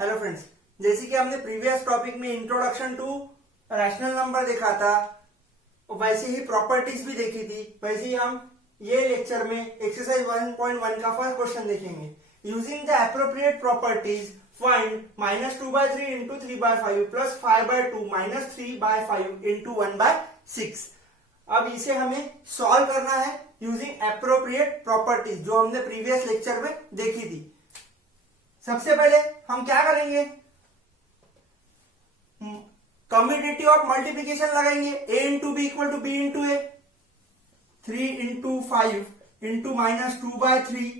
Hello friends, जैसे कि हमने प्रीवियस टॉपिक में इंट्रोडक्शन टू रैशनल नंबर देखा था, वैसे ही प्रॉपर्टीज भी देखी थी। वैसे ही हम ये लेक्चर में एक्सरसाइज 1.1 का फर्स्ट क्वेश्चन देखेंगे। Using the appropriate properties find -2/3 into 3/5 plus 5/2 minus 3/5 into 1/6। अब इसे हमें सॉल्व करना है यूजिंग एप्रोप्रिएट प्रॉपर्टीज, जो हमने प्रीवियस लेक्चर में देखी थी। सबसे पहले हम क्या करेंगे, कम्यूटेटिव ऑफ मल्टीप्लीकेशन लगाएंगे। a into B equal to B into A, 3 into 5 into -2/3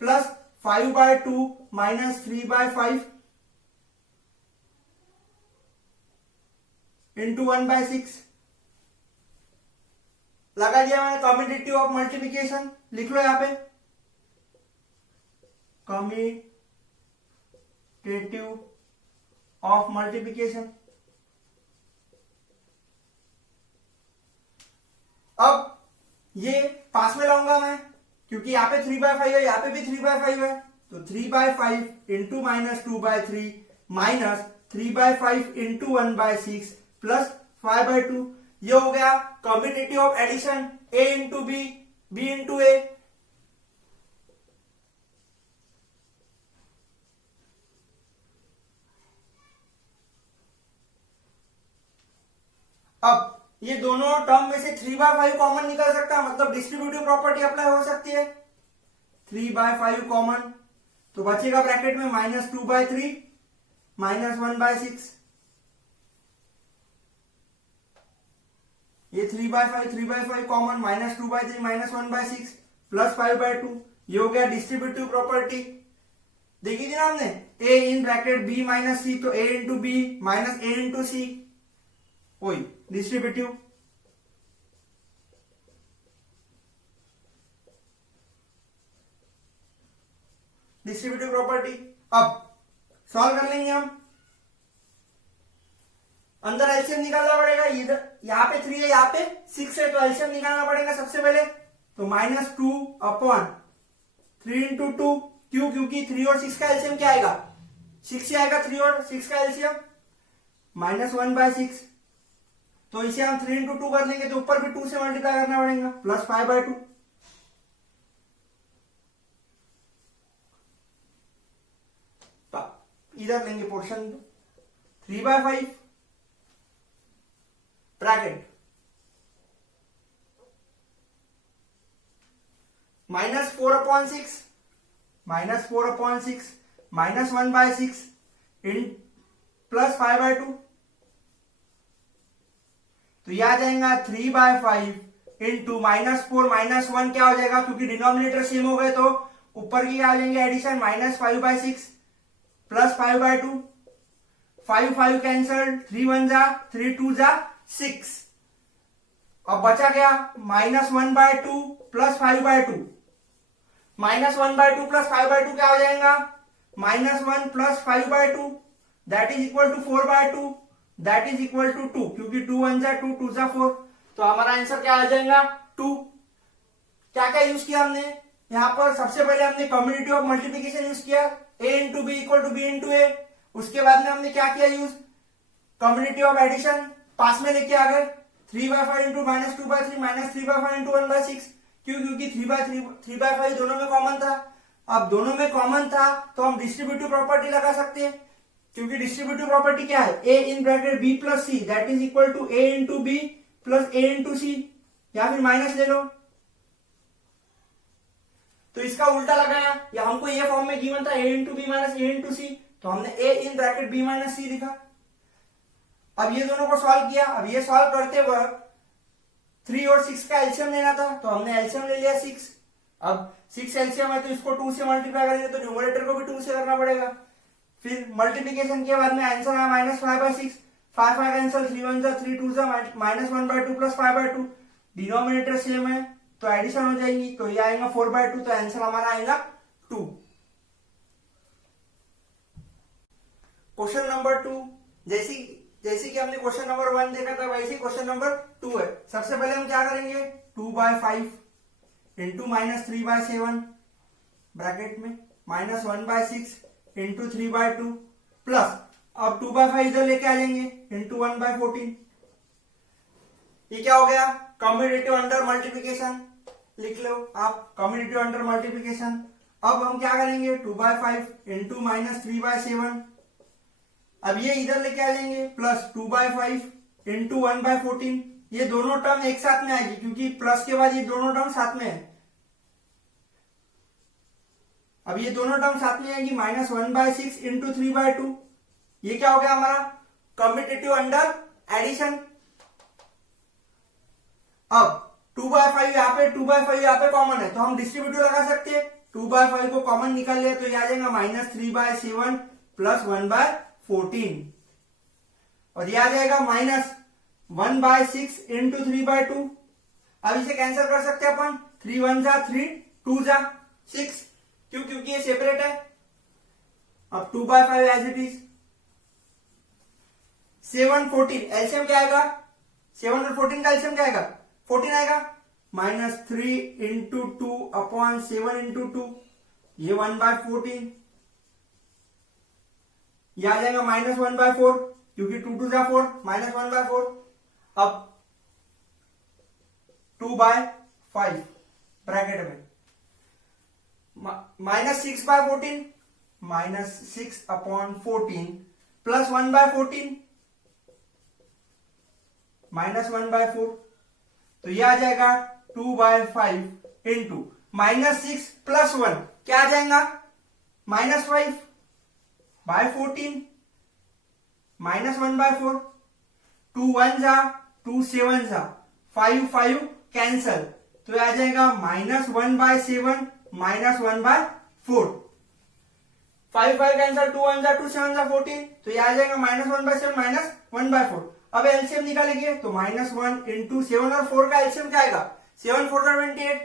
plus 5/2 minus 3/5 into 1/6 लगा दिया मैंने। कम्यूटेटिव ऑफ मल्टीप्लीकेशन लिख लो यहां पे, कम्यूटेटिव ऑफ मल्टीप्लीकेशन। अब ये पास में लाऊंगा मैं, क्योंकि यहाँ पे 3/5 है, यहाँ पे भी 3/5 है, तो 3/5 इंटू -2/3 माइनस 3/5 इंटू 1/6 प्लस 5/2। ये हो गया commutative of addition, a into B, B into A. अब ये दोनों टर्म में से 3/5 कॉमन निकल सकता है, मतलब डिस्ट्रीब्यूटिव प्रॉपर्टी अप्लाई हो सकती है। 3/5 कॉमन, तो बचेगा ब्रैकेट में -2/3 माइनस 1/6। ये 3/5 कॉमन, -2/3 माइनस 1/6 प्लस 5/2। ये हो गया डिस्ट्रीब्यूटिव प्रॉपर्टी। देखी थी ना हमने, a in bracket b minus C, तो a into B minus a into C, वही डिस्ट्रीब्यूटिव। Distributive property. अब सॉल्व कर लेंगे हम। अंदर एलसीएम निकालना पड़ेगा, इधर यहाँ पे 3 है, यहाँ पे 6 है, तो एलसीएम निकालना पड़ेगा सबसे पहले। तो -2/3 इंटू 2, क्यों? क्योंकि 3 और 6 का एलसीएम क्या आएगा, 6 ही आएगा। 3 और 6 का एलसीएम माइनस 1/6, तो इसे हम 3 इंटू 2 कर लेंगे, तो ऊपर भी 2 से मल्टीप्लाई करना पड़ेगा, प्लस 5/2। इधर लेंगे portion 3/5 bracket -4/6 minus 1/6 in plus 5/2। तो यह आ जाएगा 3/5 इंटू -4 माइनस 1 क्या हो जाएगा, क्योंकि डिनोमिनेटर सेम हो गए तो ऊपर की आ जाएंगे एडिशन, -5/6 प्लस 5/2। 5 कैंसल, 3 1 जा, 3 2 जा 6। अब बचा गया -1/2 प्लस 5/2। -1/2 प्लस 5/2 क्या हो जाएगा, -1 plus 5/2 that is equal to 4/2, that is equal to 2, क्योंकि 2 1 जा 2, 2 जा 4। तो हमारा आंसर क्या आ जाएगा 2। क्या क्या यूज किया हमने यहां पर, सबसे पहले हमने कम्यूटेटिव ऑफ मल्टीप्लीकेशन यूज किया, a into B equal to B into A. उसके बाद में हमने क्या किया यूज, कम्यूटेटिव ऑफ एडिशन पास में लेके आ गए, 3/5 इंटू -2/3 माइनस 3/5 इंटू 1/6। क्यों? क्योंकि 3/5 दोनों में कॉमन था। अब दोनों में कॉमन था तो हम डिस्ट्रीब्यूटिव प्रॉपर्टी लगा सकते हैं, क्योंकि डिस्ट्रीब्यूटिव प्रॉपर्टी क्या है, a in bracket b plus C that is equal to a into B plus a into C, या फिर माइनस ले लो। तो इसका उल्टा लगाया, या हमको ये फॉर्म में गिवन था a into B minus a into C, तो हमने a in bracket b minus C लिखा। अब ये दोनों को सॉल्व किया। अब ये सॉल्व करते वक्त 3 और 6 का एलसीएम लेना था, तो हमने एलसीएम ले लिया 6। अब 6 एलसीएम है, तो इसको 2 से मल्टीप्लाई करेंगे, तो न्यूमरेटर को भी 2 से करना पड़ेगा। फिर मल्टीप्लीकेशन के बाद में आंसर आया -5/6, 5 कैंसल, 3 1 जा 3 2 जा माइनस 1/2 प्लस 5/2। डिनोमिनेटर सेम है तो एडिशन हो जाएंगी, तो ये आएगा 4/2, तो आंसर हमारा आएगा 2। क्वेश्चन नंबर 2, जैसे कि हमने क्वेश्चन नंबर 1 देखा था, वैसे क्वेश्चन नंबर 2 है। सबसे पहले हम क्या करेंगे, 2/5 इंटू -3/7 ब्रैकेट में -1/6 इंटू 3/2 प्लस अब 2/5 इधर लेके आ जाएंगे इंटू 1/14। ये क्या हो गया? कम्यूटेटिव अंडर मल्टीप्लीकेशन लिख लो आप, कम्यूटेटिव अंडर मल्टीप्लीकेशन। अब हम क्या करेंगे 2/5 इंटू माइनस 3/7, अब ये इधर लेके आ जाएंगे प्लस 2/5 इंटू 1/14। ये दोनों टर्म एक साथ में आएगी क्योंकि प्लस के बाद ये दोनों टर्म साथ में है। अब ये दोनों टर्म साथ में आएगी माइनस 1/6 इंटू 3/2। ये क्या हो गया हमारा? Commutative under addition. अब 2/5 यहाँ पे 2/5 यहाँ पे कॉमन है तो हम डिस्ट्रीब्यूटिव लगा सकते हैं। 2/5 को कॉमन निकाल लिया तो ये आ जाएगा माइनस 3/7 प्लस 1/14 और ये आ जाएगा माइनस 1/6 इंटू 3/2। अब इसे कैंसिल कर सकते हैं अपन, 3 1 जा 3, 2 जा 6, क्यों? क्योंकि ये सेपरेट है। अब 2/5 एज इट इज। 7 14 एलसीएम क्या आएगा? 7 और 14 का एलसीएम क्या आएगा? 14 आएगा। माइनस 3 इंटू 2 अपॉन 7 इंटू 2, ये 1/14। ये आ जाएगा माइनस 1/4 क्योंकि 2 2 जा 4, माइनस 1/4। अब 2/5 ब्रैकेट में minus 6/14, minus 6 upon 14 plus 1/14 minus 1/4, तो ये आ जाएगा 2/5 इंटू माइनस 6 प्लस 1 क्या आ जाएगा? Minus 5/14 minus 1/4। 2 1 जा 2 7 जा 5 5 कैंसल, तो ये आ जाएगा माइनस 1/7 माइनस 1/4। 5 5 कैंसल, 2 1 जा 2 7 जा 14, तो ये आ जाएगा माइनस 1/7 माइनस 1/4। अब एलसीएम निकालेंगे तो माइनस 1 इंटू 7 और 4 का एलसीएम क्या आएगा? 7 4 का 28,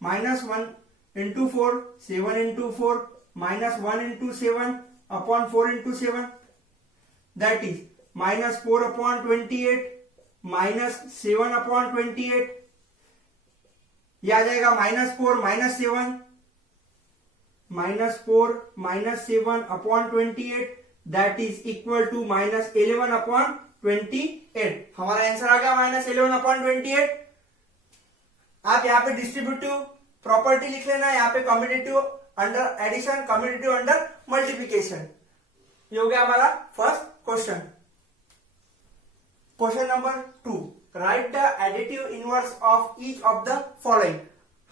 minus 1 into 4, 7 into 4 minus 1 into 7 upon 4 into 7, that is minus 4 upon 28 minus 7 upon 28। यह आ जाएगा minus 4 minus 7 minus 4 minus 7 upon 28, that is equal to minus 11 upon 28। हमारा आंसर आ गया माइनस 11 अपॉन 28। आप यहाँ पे डिस्ट्रीब्यूटिव प्रॉपर्टी लिख लेना, यहाँ पे commutative under addition, commutative under multiplication. ये हो गया हमारा first question. Question number 2, write the additive inverse of each of the following.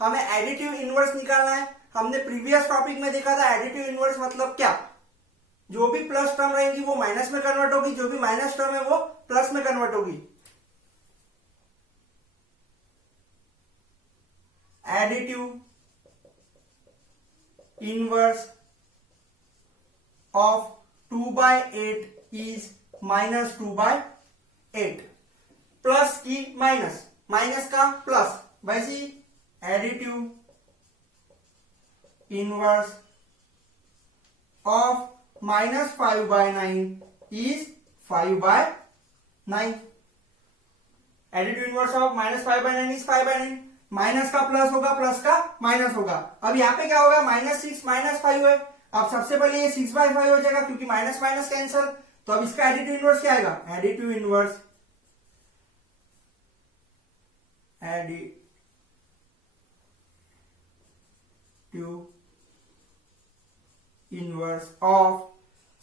हमें एडिटिव इनवर्स निकालना है। हमने प्रीवियस टॉपिक में देखा था एडिटिव इनवर्स मतलब क्या, जो भी प्लस टर्म रहेगी वो माइनस में कन्वर्ट होगी, जो भी माइनस टर्म है वो प्लस में कन्वर्ट होगी। Additive inverse of 2/8 is minus 2/8। Plus की माइनस, माइनस का प्लस, वैसे additive inverse of minus 5/9 is 5/9। Additive inverse of minus 5/9 is 5/9। Minus का प्लस होगा, प्लस का माइनस होगा। अब यहाँ पे क्या होगा? माइनस 6 माइनस 5 है। अब सबसे पहले ये 6/5 हो जाएगा क्योंकि माइनस माइनस कैंसल, तो अब इसका एडिटिव इनवर्स क्या आएगा? एडिटिव इनवर्स ऑफ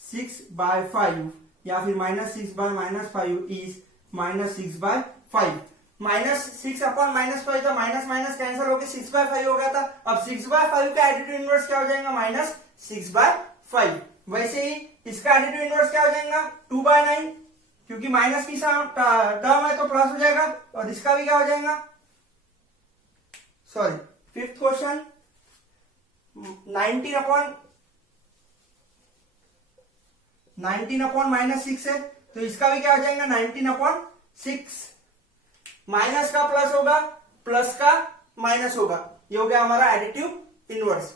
6/5 या फिर minus 6/-5 is minus 6/5। Minus 6 upon minus 5 था, माइनस माइनस कैंसिल होकर 6/5 हो गया था। अब 6/5 का एडिटिव इनवर्स क्या हो जाएगा? माइनस 6/5। वैसे ही इसका एडिटिव इनवर्स क्या हो जाएगा? 2/9, क्योंकि माइनस की टर्म है तो प्लस हो जाएगा। और इसका भी क्या हो जाएगा? Sorry, fifth question 19 upon minus 6 है, तो इसका भी क्या हो जाएगा? 19/6। माइनस का प्लस होगा, प्लस का माइनस होगा। ये हो गया हमारा एडिटिव इनवर्स।